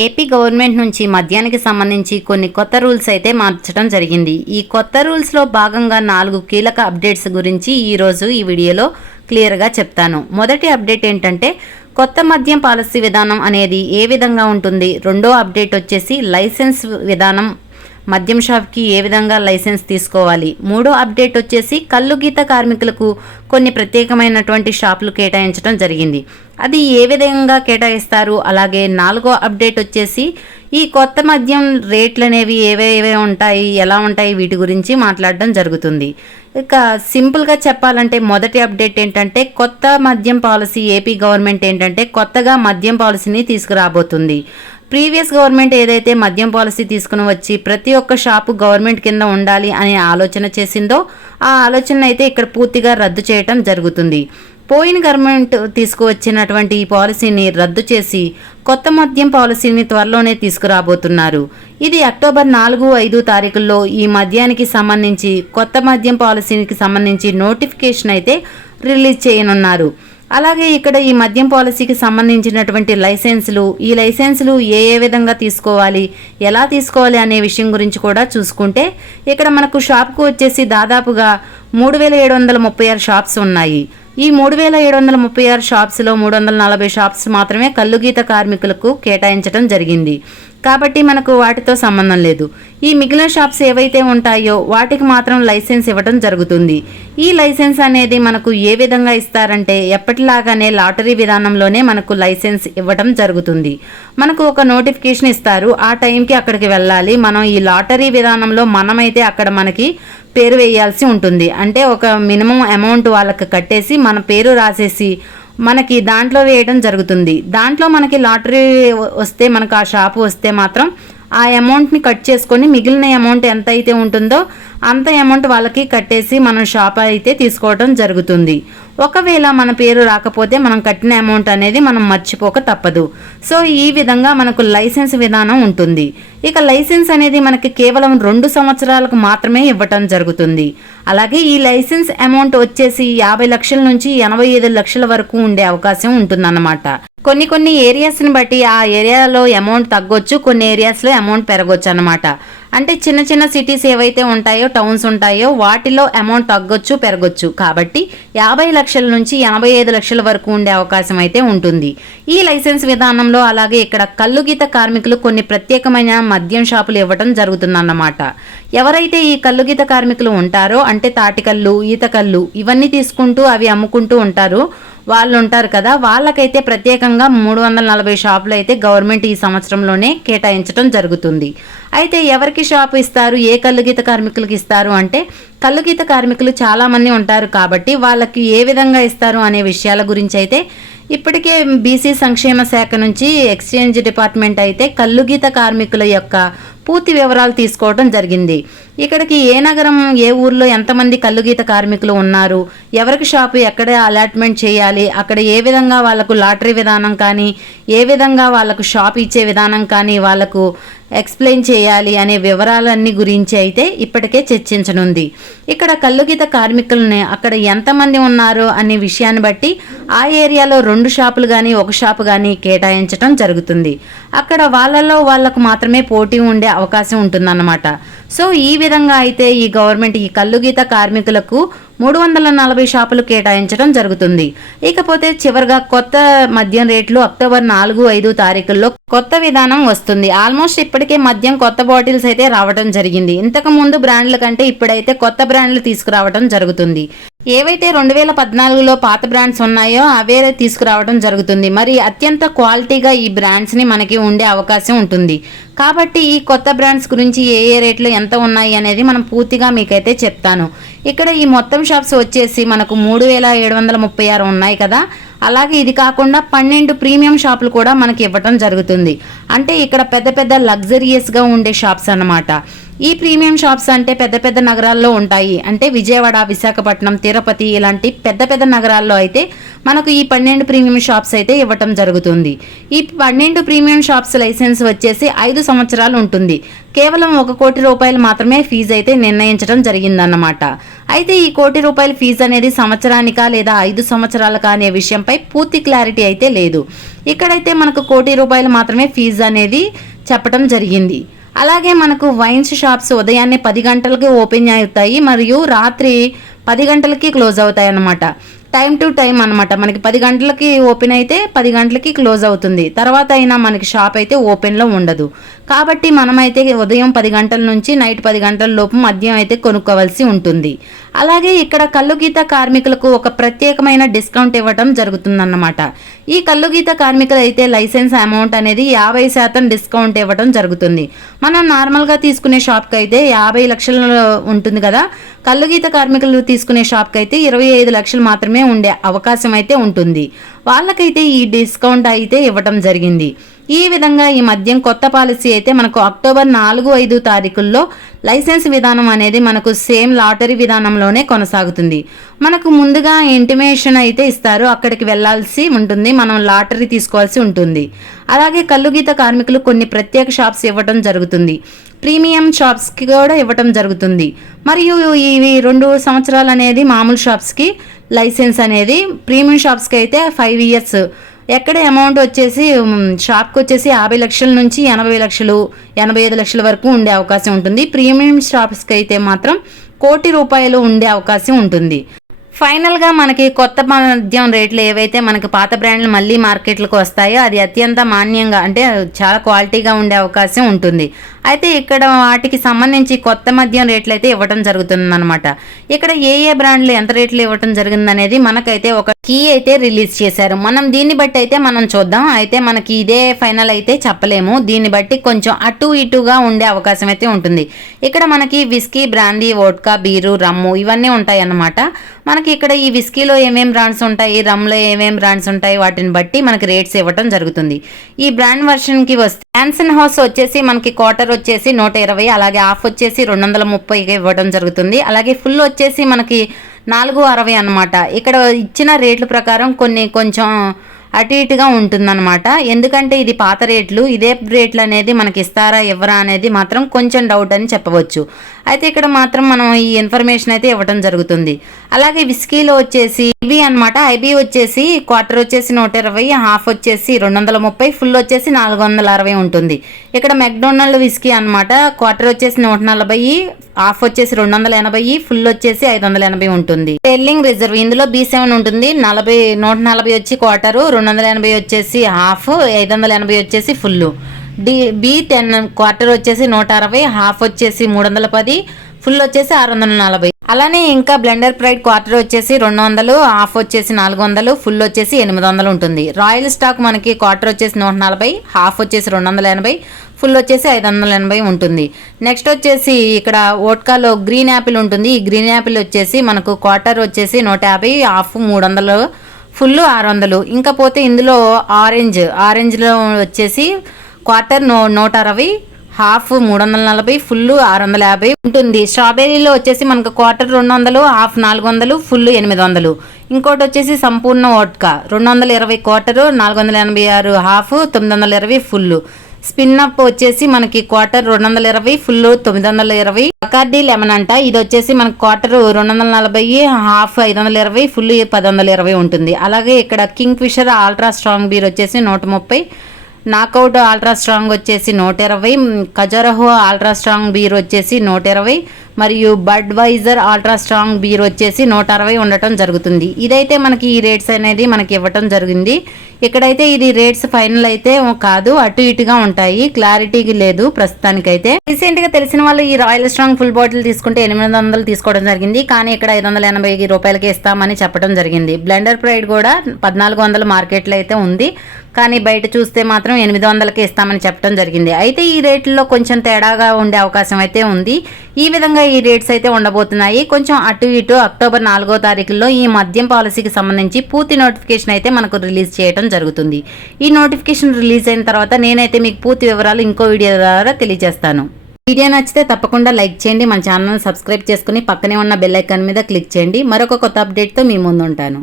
AP government నుంచి మద్యానికి సంబంధించి కొన్ని కొత్త రూల్స్ అయితే మార్చడం జరిగింది. ఈ కొత్త రూల్స్లో భాగంగా నాలుగు కీలక అప్డేట్స్ గురించి ఈరోజు ఈ వీడియోలో క్లియర్గా చెప్తాను. మొదటి అప్డేట్ ఏంటంటే కొత్త మద్యం పాలసీ విధానం అనేది ఏ విధంగా ఉంటుంది? రెండో అప్డేట్ వచ్చేసి లైసెన్స్ విధానం మద్యం షాప్కి ఏ విధంగా లైసెన్స్ తీసుకోవాలి? మూడో అప్డేట్ వచ్చేసి కళ్ళు గీత కార్మికులకు కొన్ని ప్రత్యేకమైనటువంటి షాపులు కేటాయించడం జరిగింది. అది ఏ విధంగా కేటాయిస్తారు? అలాగే నాలుగో అప్డేట్ వచ్చేసి ఈ కొత్త మద్యం రేట్లు అనేవి ఏవేవే ఉంటాయి? ఎలా ఉంటాయి? వీటి గురించి మాట్లాడడం జరుగుతుంది. ఇక సింపుల్గా చెప్పాలంటే మొదటి అప్డేట్ ఏంటంటే కొత్త మద్యం పాలసీ ఏపీ గవర్నమెంట్ ఏంటంటే కొత్తగా మద్యం పాలసీని తీసుకురాబోతుంది. ప్రీవియస్ గవర్నమెంట్ ఏదైతే మద్యం పాలసీ తీసుకుని వచ్చి ప్రతి ఒక్క షాపు గవర్నమెంట్ కింద ఉండాలి అనే ఆలోచన చేసిందో ఆ ఆలోచన అయితే ఇక్కడ పూర్తిగా రద్దు చేయటం జరుగుతుంది. పోయిన గవర్నమెంట్ తీసుకువచ్చినటువంటి ఈ పాలసీని రద్దు చేసి కొత్త మద్యం పాలసీని త్వరలోనే తీసుకురాబోతున్నారు. ఇది అక్టోబర్ నాలుగు ఐదు తారీఖుల్లో ఈ మద్యానికి సంబంధించి కొత్త మద్యం పాలసీకి సంబంధించి నోటిఫికేషన్ అయితే రిలీజ్ చేయనున్నారు. అలాగే ఇక్కడ ఈ మద్యం పాలసీకి సంబంధించినటువంటి లైసెన్సులు ఈ లైసెన్సులు ఏ ఏ విధంగా తీసుకోవాలి ఎలా తీసుకోవాలి అనే విషయం గురించి కూడా చూసుకుంటే ఇక్కడ మనకు షాప్కు వచ్చేసి దాదాపుగా మూడు వేల ఏడు వందల ముప్పై ఆరు షాప్స్ ఉన్నాయి. ఈ మూడు వేల ఏడు వందల ముప్పై ఆరు షాప్స్లో మూడు వందల నలభై షాప్స్ మాత్రమే కల్లుగీత కార్మికులకు కేటాయించడం జరిగింది. కాబట్టి మనకు వాటితో సంబంధం లేదు. ఈ మిగిలిన షాప్స్ ఏవైతే ఉంటాయో వాటికి మాత్రం లైసెన్స్ ఇవ్వడం జరుగుతుంది. ఈ లైసెన్స్ అనేది మనకు ఏ విధంగా ఇస్తారంటే ఎప్పటిలాగానే లాటరీ విధానంలోనే మనకు లైసెన్స్ ఇవ్వడం జరుగుతుంది. మనకు ఒక నోటిఫికేషన్ ఇస్తారు. ఆ టైంకి అక్కడికి వెళ్ళాలి. మనం ఈ లాటరీ విధానంలో మనమైతే అక్కడ మనకి పేరు వేయాల్సి ఉంటుంది. అంటే ఒక మినిమం అమౌంట్ వాళ్ళకి కట్టేసి మన పేరు రాసేసి మనకి దాంట్లో వేయడం జరుగుతుంది. దాంట్లో మనకి లాటరీ వస్తే మనకు ఆ షాపు వస్తే మాత్రం ఆ అమౌంట్ని కట్ చేసుకొని మిగిలిన అమౌంట్ ఎంత అయితే ఉంటుందో అంత అమౌంట్ వాళ్ళకి కట్టేసి మనం షాప్ అయితే తీసుకోవడం జరుగుతుంది. ఒకవేళ మన పేరు రాకపోతే మనం కట్టిన అమౌంట్ అనేది మనం మర్చిపోక తప్పదు. సో ఈ విధంగా మనకు లైసెన్స్ విధానం ఉంటుంది. ఇక లైసెన్స్ అనేది మనకి కేవలం రెండు సంవత్సరాలకు మాత్రమే ఇవ్వటం జరుగుతుంది. అలాగే ఈ లైసెన్స్ అమౌంట్ వచ్చేసి యాభై లక్షల నుంచి ఎనభై ఐదు లక్షల వరకు ఉండే అవకాశం ఉంటుందన్నమాట. కొన్ని కొన్ని ఏరియాస్ని బట్టి ఆ ఏరియాలో అమౌంట్ తగ్గొచ్చు కొన్ని ఏరియాస్లో అమౌంట్ పెరగొచ్చు అనమాట అంటే చిన్న చిన్న సిటీస్ ఏవైతే ఉంటాయో టౌన్స్ ఉంటాయో వాటిలో అమౌంట్ తగ్గొచ్చు పెరగొచ్చు. కాబట్టి యాభై లక్షల నుంచి ఎనభై ఐదు లక్షల వరకు ఉండే అవకాశం అయితే ఉంటుంది. ఈ లైసెన్స్ విధానంలో అలాగే ఇక్కడ కల్లుగీత కార్మికులు కొన్ని ప్రత్యేకమైన మద్యం షాపులు ఇవ్వటం జరుగుతుందన్నమాట. ఎవరైతే ఈ కల్లుగీత కార్మికులు ఉంటారో అంటే తాటికల్లు ఈతకల్లు ఇవన్నీ తీసుకుంటూ అవి అమ్ముకుంటూ ఉంటారు. వాళ్ళు ఉంటారు కదా వాళ్ళకైతే ప్రత్యేకంగా మూడు వందల నలభై షాపులు అయితే గవర్నమెంట్ ఈ సంవత్సరంలోనే కేటాయించడం జరుగుతుంది. అయితే ఎవరికి షాపు ఇస్తారు ఏ కల్లుగీత కార్మికులకు ఇస్తారు అంటే కల్లుగీత కార్మికులు చాలామంది ఉంటారు కాబట్టి వాళ్ళకి ఏ విధంగా ఇస్తారు అనే విషయాల గురించి అయితే ఇప్పటికే బీసీ సంక్షేమ శాఖ నుంచి ఎక్స్చేంజ్ డిపార్ట్మెంట్ అయితే కల్లుగీత కార్మికుల యొక్క పూర్తి వివరాలు తీసుకోవడం జరిగింది. ఇక్కడికి ఏ నగరం ఏ ఊర్లో ఎంతమంది కల్లుగీత కార్మికులు ఉన్నారు? ఎవరికి షాపు ఎక్కడ అలాట్మెంట్ చేయాలి? అక్కడ ఏ విధంగా వాళ్ళకు లాటరీ విధానం కానీ ఏ విధంగా వాళ్ళకు షాప్ ఇచ్చే విధానం కానీ వాళ్ళకు ఎక్స్ప్లెయిన్ చేయాలి అనే వివరాలన్నీ గురించి అయితే ఇప్పటికే చర్చించనుంది. ఇక్కడ కల్లుగీత కార్మికులని అక్కడ ఎంతమంది ఉన్నారు అనే విషయాన్ని బట్టి ఆ ఏరియాలో రెండు షాపులు కానీ ఒక షాపు కానీ కేటాయించడం జరుగుతుంది. అక్కడ వాళ్ళలో వాళ్ళకు మాత్రమే పోటీ ఉండే అవకాశం ఉంటుందన్నమాట. సో ఈ విధంగా అయితే ఈ గవర్నమెంట్ ఈ కల్లుగీత కార్మికులకు మూడు వందల నలభై షాపులు కేటాయించడం జరుగుతుంది. ఇకపోతే చివరిగా కొత్త మద్యం రేట్లు అక్టోబర్ నాలుగు ఐదు తారీఖుల్లో కొత్త విధానం వస్తుంది. ఆల్మోస్ట్ ఇప్పటికే మద్యం కొత్త బాటిల్స్ అయితే రావడం జరిగింది. ఇంతకు ముందు బ్రాండ్ల కంటే ఇప్పుడైతే కొత్త బ్రాండ్లు తీసుకురావడం జరుగుతుంది. ఏవైతే రెండు వేల పద్నాలుగులో పాత బ్రాండ్స్ ఉన్నాయో అవే తీసుకురావడం జరుగుతుంది. మరి అత్యంత క్వాలిటీగా ఈ బ్రాండ్స్ని మనకి ఉండే అవకాశం ఉంటుంది. కాబట్టి ఈ కొత్త బ్రాండ్స్ గురించి ఏ ఏ రేట్లు ఎంత ఉన్నాయి అనేది మనం పూర్తిగా మీకైతే చెప్తాను. ఇక్కడ ఈ మొత్తం షాప్స్ వచ్చేసి మనకు మూడు వేల ఏడు వందల ముప్పై ఆరు ఉన్నాయి కదా. అలాగే ఇది కాకుండా పన్నెండు ప్రీమియం షాపులు కూడా మనకి ఇవ్వటం జరుగుతుంది. అంటే ఇక్కడ పెద్ద పెద్ద లగ్జరియస్గా ఉండే షాప్స్ అన్నమాట. ఈ ప్రీమియం షాప్స్ అంటే పెద్ద పెద్ద నగరాల్లో ఉంటాయి. అంటే విజయవాడ విశాఖపట్నం తిరుపతి ఇలాంటి పెద్ద పెద్ద నగరాల్లో అయితే మనకు ఈ పన్నెండు ప్రీమియం షాప్స్ అయితే ఇవ్వటం జరుగుతుంది. ఈ పన్నెండు ప్రీమియం షాప్స్ లైసెన్స్ వచ్చేసి ఐదు సంవత్సరాలు ఉంటుంది. కేవలం ఒక కోటి రూపాయలు మాత్రమే ఫీజు అయితే నిర్ణయించడం జరిగిందన్నమాట. అయితే ఈ కోటి రూపాయల ఫీజు అనేది సంవత్సరానికా లేదా ఐదు సంవత్సరాలకా అనే విషయంపై పూర్తి క్లారిటీ అయితే లేదు. ఇక్కడైతే మనకు కోటి రూపాయలు మాత్రమే ఫీజు అనేది చెప్పడం జరిగింది. అలాగే మనకు వైన్స్ షాప్స్ ఉదయాన్నే పది గంటలకి ఓపెన్ అవుతాయి మరియు రాత్రి పది గంటలకి క్లోజ్ అవుతాయి అన్నమాట. టైం టు టైం అనమాట మనకి పది గంటలకి ఓపెన్ అయితే పది గంటలకి క్లోజ్ అవుతుంది. తర్వాత అయినా మనకి షాప్ అయితే ఓపెన్లో ఉండదు. కాబట్టి మనమైతే ఉదయం పది గంటల నుంచి నైట్ పది గంటల లోపు మద్యం అయితే కొనుక్కోవాల్సి ఉంటుంది. అలాగే ఇక్కడ కల్లుగీత కార్మికులకు ఒక ప్రత్యేకమైన డిస్కౌంట్ ఇవ్వటం జరుగుతుందన్నమాట. ఈ కల్లుగీత కార్మికులు అయితే లైసెన్స్ అమౌంట్ అనేది యాభై శాతం డిస్కౌంట్ ఇవ్వడం జరుగుతుంది. మనం నార్మల్గా తీసుకునే షాప్కి అయితే యాభై లక్షలు ఉంటుంది కదా. కల్లుగీత కార్మికులు తీసుకునే షాప్కి అయితే ఇరవై ఐదు లక్షలు మాత్రమే ఉండే అవకాశం అయితే ఉంటుంది. వాళ్ళకైతే ఈ డిస్కౌంట్ అయితే ఇవ్వటం జరిగింది. ఈ విధంగా ఈ మద్యం కొత్త పాలసీ అయితే మనకు అక్టోబర్ నాలుగు ఐదు తారీఖుల్లో లైసెన్స్ విధానం అనేది మనకు సేమ్ లాటరీ విధానంలోనే కొనసాగుతుంది. మనకు ముందుగా ఇంటిమేషన్ అయితే ఇస్తారు. అక్కడికి వెళ్ళాల్సి ఉంటుంది. మనం లాటరీ తీసుకోవాల్సి ఉంటుంది. అలాగే కల్లుగీత కార్మికులు కొన్ని ప్రత్యేక షాప్స్ ఇవ్వటం జరుగుతుంది. ప్రీమియం షాప్స్కి కూడా ఇవ్వటం జరుగుతుంది. మరియు ఇవి రెండు సంవత్సరాలు అనేది మామూలు షాప్స్కి లైసెన్స్ అనేది ప్రీమియం షాప్స్కి అయితే ఫైవ్ ఇయర్స్. ఎక్కడ అమౌంట్ వచ్చేసి షాప్కి వచ్చేసి యాభై లక్షల నుంచి ఎనభై లక్షలు ఎనభై ఐదు లక్షల వరకు ఉండే అవకాశం ఉంటుంది. ప్రీమియం షాప్స్కి అయితే మాత్రం కోటి రూపాయలు ఉండే అవకాశం ఉంటుంది. ఫైనల్గా మనకి కొత్త మద్యం రేట్లు ఏవైతే మనకి పాత బ్రాండ్లు మళ్ళీ మార్కెట్లకు వస్తాయో అది అత్యంత మాన్యంగా అంటే చాలా క్వాలిటీగా ఉండే అవకాశం ఉంటుంది. అయితే ఇక్కడ వాటికి సంబంధించి కొత్త మద్యం రేట్లు అయితే ఇవ్వడం జరుగుతుందన్నమాట. ఇక్కడ ఏ ఏ బ్రాండ్లు ఎంత రేట్లు ఇవ్వడం జరిగిందనేది మనకైతే ఒక కీ అయితే రిలీజ్ చేశారు. మనం దీన్ని బట్టి అయితే మనం చూద్దాం. అయితే మనకి ఇదే ఫైనల్ అయితే చెప్పలేము. దీన్ని బట్టి కొంచెం అటు ఇటుగా ఉండే అవకాశం అయితే ఉంటుంది. ఇక్కడ మనకి whisky brandy vodka beer rum ఇవన్నీ ఉంటాయి అన్నమాట మనకి ఇక్కడ ఈ విస్కీలో ఏమేం బ్రాండ్స్ ఉంటాయి రమ్లో ఏమేం బ్రాండ్స్ ఉంటాయి వాటిని బట్టి మనకి రేట్స్ ఇవ్వడం జరుగుతుంది. ఈ బ్రాండ్ వర్షన్కి వస్తే యాన్సన్ హౌస్ వచ్చేసి మనకి క్వార్టర్ వచ్చేసి నూట ఇరవై అలాగే హాఫ్ వచ్చేసి రెండు వందల ముప్పైకి ఇవ్వడం జరుగుతుంది. అలాగే ఫుల్ వచ్చేసి మనకి నాలుగు అరవై అన్నమాట. ఇక్కడ ఇచ్చిన రేట్ల ప్రకారం కొన్ని కొంచెం అటు ఇటుగా ఉంటుందన్నమాట. ఎందుకంటే ఇది పాత రేట్లు ఇదే రేట్లు అనేది మనకి ఇస్తారా ఇవ్వరా అనేది మాత్రం కొంచెం డౌట్ అని చెప్పవచ్చు. అయితే ఇక్కడ మాత్రం మనం ఈ ఇన్ఫర్మేషన్ అయితే ఇవ్వడం జరుగుతుంది. అలాగే విస్కీలో వచ్చేసి ఇవి అనమాట ఐబీ వచ్చేసి క్వార్టర్ వచ్చేసి నూట ఇరవై హాఫ్ వచ్చేసి రెండు వందల ముప్పై ఫుల్ వచ్చేసి నాలుగు వందల అరవై ఉంటుంది. ఇక్కడ మెక్డొనాల్డ్ విస్కీ అన్నమాట. క్వార్టర్ వచ్చేసి నూట నలభై హాఫ్ వచ్చేసి రెండు వందల ఎనభై ఫుల్ వచ్చేసి ఐదు వందల ఎనభై ఉంటుంది. టెల్లింగ్ రిజర్వ్ ఇందులో బీ సెవెన్ ఉంటుంది. నలభై నూట నలభై వచ్చి క్వార్టరు రెండు వందల ఎనభై వచ్చేసి హాఫ్ ఐదు వందల ఎనభై వచ్చేసి full D B ten quarter వచ్చేసి నూట అరవై హాఫ్ వచ్చేసి మూడు వందల పది ఫుల్ వచ్చేసి ఆరు వందల నలభై. అలానే ఇంకా బ్లెండర్ ప్రైడ్ క్వార్టర్ వచ్చేసి రెండు వందలు హాఫ్ వచ్చేసి నాలుగు వందలు ఫుల్ వచ్చేసి ఎనిమిది వందలు ఉంటుంది. రాయల్ స్టాక్ మనకి క్వార్టర్ వచ్చేసి నూట నలభై హాఫ్ వచ్చేసి రెండు వందల ఎనభై ఫుల్ వచ్చేసి ఐదు వందల ఎనభై ఉంటుంది. నెక్స్ట్ వచ్చేసి ఇక్కడ ఓట్కాలో గ్రీన్ యాపిల్ ఉంటుంది. ఈ గ్రీన్ యాపిల్ వచ్చేసి మనకు క్వార్టర్ వచ్చేసి నూట యాభై హాఫ్ మూడు వందలు ఫుల్ ఆరు వందలు. ఇంకా పోతే ఇందులో ఆరెంజ్ ఆరెంజ్లో వచ్చేసి క్వార్టర్ నూ నూట అరవై హాఫ్ మూడు వందల నలభై ఫుల్ ఆరు వందల యాభై ఉంటుంది. స్ట్రాబెర్రీలో వచ్చేసి మనకు క్వార్టర్ రెండు వందలు హాఫ్ నాలుగు వందలు ఫుల్ ఎనిమిది వందలు ఇంకోటి వచ్చేసి సంపూర్ణ ఓట్కా రెండు వందల ఇరవై క్వార్టరు నాలుగు వందల ఎనభై ఆరు హాఫ్ తొమ్మిది వందల ఇరవై ఫుల్. స్పిన్ అప్ వచ్చేసి మనకి క్వార్టర్ రెండు వందల ఇరవై ఫుల్ తొమ్మిది వందల ఇరవై. బకార్డీ లెమన్ అంట ఇది వచ్చేసి మనకి క్వార్టర్ రెండు వందల నలభై హాఫ్ ఐదు వందల ఇరవై ఫుల్ పది వందల ఇరవై ఉంటుంది. అలాగే ఇక్కడ Kingfisher ultra strong beer వచ్చేసి నూట ముప్పై నాకౌట్ ఆల్ట్రా స్ట్రాంగ్ వచ్చేసి నూట ఇరవై ఖజరహో అల్ట్రా స్ట్రాంగ్ బీర్ వచ్చేసి నూట ఇరవై మరియు బడ్ వైజర్ స్ట్రాంగ్ బీర్ వచ్చేసి నూట అరవై ఉండటం జరుగుతుంది. ఇదైతే మనకి ఈ రేట్స్ అనేది మనకి ఇవ్వటం జరిగింది. ఇక్కడైతే ఇది రేట్స్ ఫైనల్ అయితే కాదు అటు ఇటుగా ఉంటాయి. క్లారిటీకి లేదు ప్రస్తుతానికైతే. రీసెంట్గా తెలిసిన వాళ్ళు ఈ రాయల్ స్ట్రాంగ్ ఫుల్ బాటిల్ తీసుకుంటే ఎనిమిది వందలు తీసుకోవడం జరిగింది. కానీ ఇక్కడ ఐదు వందల ఎనభై రూపాయలకి ఇస్తామని చెప్పడం జరిగింది. బ్లెండర్ ప్రైడ్ కూడా పద్నాలుగు వందల మార్కెట్లో అయితే ఉంది. కానీ బయట చూస్తే మాత్రం ఎనిమిది వందలకి ఇస్తామని చెప్పడం జరిగింది. అయితే ఈ రేట్లలో కొంచెం తేడాగా ఉండే అవకాశం అయితే ఉంది. ఈ విధంగా ఈ రేట్స్ అయితే ఉండబోతున్నాయి. కొంచెం అటు ఇటు అక్టోబర్ నాలుగో తారీఖుల్లో ఈ మద్యం పాలసీకి సంబంధించి పూర్తి నోటిఫికేషన్ అయితే మనకు రిలీజ్ చేయడం జరుగుతుంది. ఈ నోటిఫికేషన్ రిలీజ్ అయిన తర్వాత నేనైతే మీకు పూర్తి వివరాలు ఇంకో వీడియో ద్వారా తెలియజేస్తాను. వీడియో నచ్చితే తప్పకుండా లైక్ చేయండి మన ఛానల్ సబ్స్క్రైబ్ చేసుకుని పక్కనే ఉన్న బెల్ ఐకాన్ మీద క్లిక్ చేయండి. మరొక కొత్త అప్డేట్తో మీ ముందు ఉంటాను